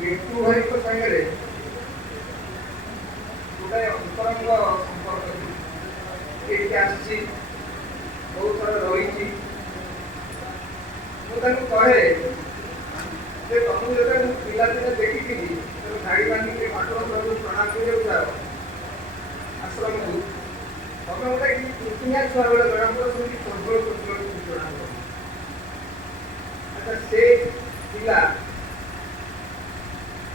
मृत्यु भाई सागर गोटे अंतरंग संपर्क ये बहुत थर रही मुझे कहे तुमको जो पिलादिने देखी गाड़ी बांधिक ठाकुर प्रणाम कर आश्रम को तुम गोटे कृतिया छुआ बेले जना पड़े प्रबल प्रबल प्रणाम कर। अच्छा से पिला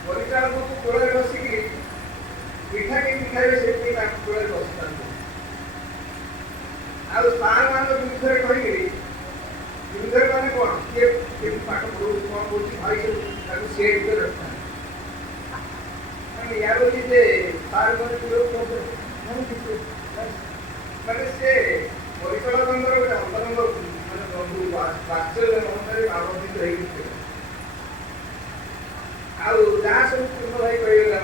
परिचारक कोल बसिक पिठा के खाइबे से कोल बसता आसान मान विरुद्ध कही विरुद्ध मैंने कौन किए पाठ पढ़ू कौन बोल भाई से रखता या बोली सार मैंने से परिचालक गोटे अंतरंग मैंने बंधु वात्सल्य ममतारे आबद्धित रही जहाँ सब पूर्ण भाई कहीगला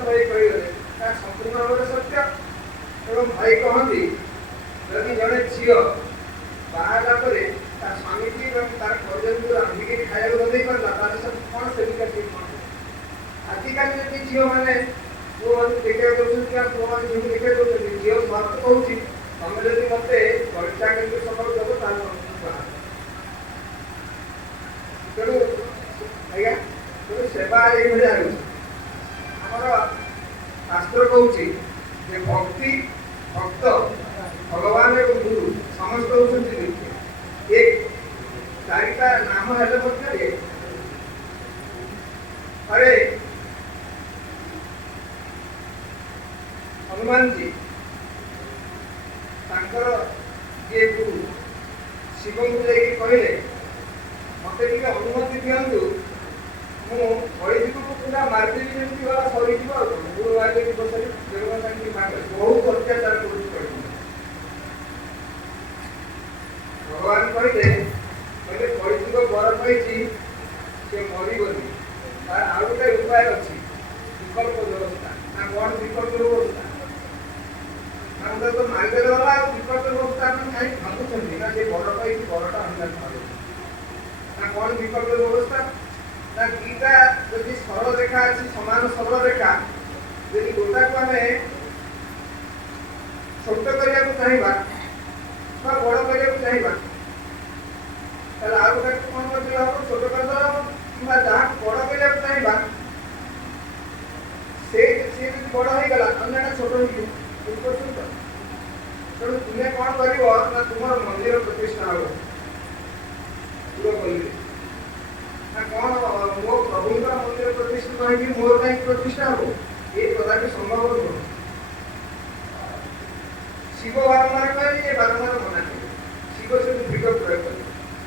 भाई कहीगले संपूर्ण भाव सत्य एवं भाई कहती जदि जड़े झील बाहर स्वामी की तार परिजन को रांधिक खाया बंधे पारा सब कौन सेविका ठीक कौन आजिकल जब झील मैंने पुओ मान देखा दौरान पुओ मान झील देखा दौरान झील स्वार्थ कहूँ तुम जब मत परीक्षा केन्द्र सकाल देव तेणु आज्ञा तेणु सेवा ये आमर शास्त्र कहूँ भक्ति भक्त भगवान और गुरु समस्त होती एक चारिटा नाम है अरे हनुमान जी ये गुरु शिव को जाकि कहले मत अनुमति दिंतु मुझीक को पूरा मारदेवी जमी गला सरी गुरु मारदेवी बसरी बहुत अत्याचार कर भगवान कहले कलिजुग बर पाई से मरगनी तार आउ गोटे उपाय अच्छी विकल्प व्यवस्था ना कौन विकल्प व्यवस्था ना तो मारदे गला विकल्प व्यवस्था कहीं भावुं ना से बर पाई बरटा हनुमान ना कौन विकल्प व्यवस्था ना दीटा जदि सरल रेखा अच्छी समान सरल रेखा यदि गोटा को आम छोट करने चाहिए बड़ करने चाहिए गोटे कौन कर छोट कर जहाँ बड़ करने चाहिए से बड़ हो गला अन्य छोट हो तेणु तुम्हें कौन कर तुम मंदिर प्रतिष्ठा हो ना कौन मो प्रभु मंदिर प्रतिष्ठा कहीं मोर कहीं प्रतिष्ठा हो ये कदापि संभव नुह। शिव बारंबार कहे बारंबार मना करें शिव से दीर्घ प्रयोग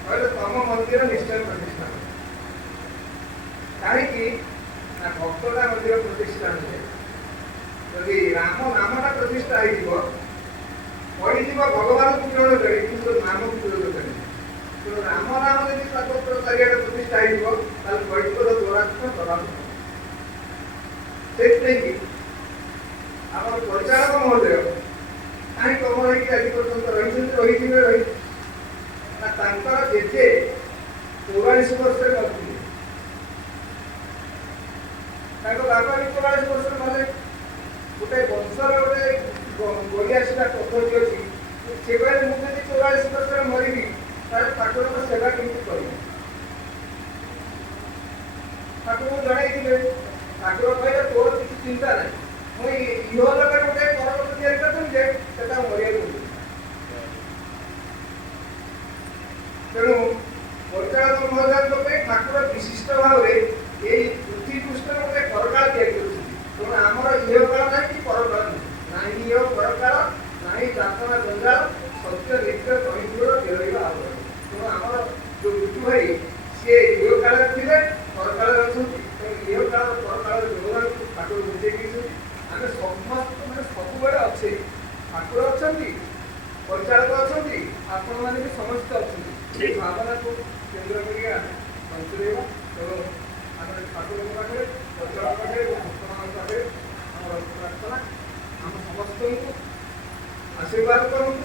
कहे तुम मंदिर निश्चय प्रतिष्ठा कहीं भक्तटा मंदिर प्रतिष्ठा नुहे जदि राम नामटा प्रतिष्ठा हो पड़ी भगवान को ग्रहण करे कि नाम को प्रयोग करे तो राम नाम यदि चारिआडे प्रतिष्ठा हो द्वारा प्रभाव से आम परिचालक महोदय कहीं कमर आज पर्यटन रही जेजे 44 वर्ष बापा भी 44 वर्ष मरे गोटे वंशर गोटे बोली आसला पद्धति अच्छी से कहले मुझे 44 वर्ष मरबी ठाकुर सेवा केमती कर ठाकुर को जन ठाकुर कहले तोर किसी चिंता ना मुझे इहलोक गोटे पर्वत तैयारी करते मरिया तेणु परिचालक महोदय ठाकुर विशिष्ट भाव में पृथ्वी पृष्ठ गोटे परकाल तैयारी कर आमर इह काल ना कि परकाल जो बिटू भाई सी इह काल थे पर काल अच्छा इह काल पर काल योगदान ठाकुर बुझे आम समस्त मैंने सब अच्छे ठाकुर अच्छा परिचालक अच्छा आपण मैंने भी समस्त अच्छा भावना को केन्द्र करा बंचेगा और आम ठाकुर पाखे परिचालक पाखे भक्त मान पाखे प्रार्थना आम समस्त आशीर्वाद करूँ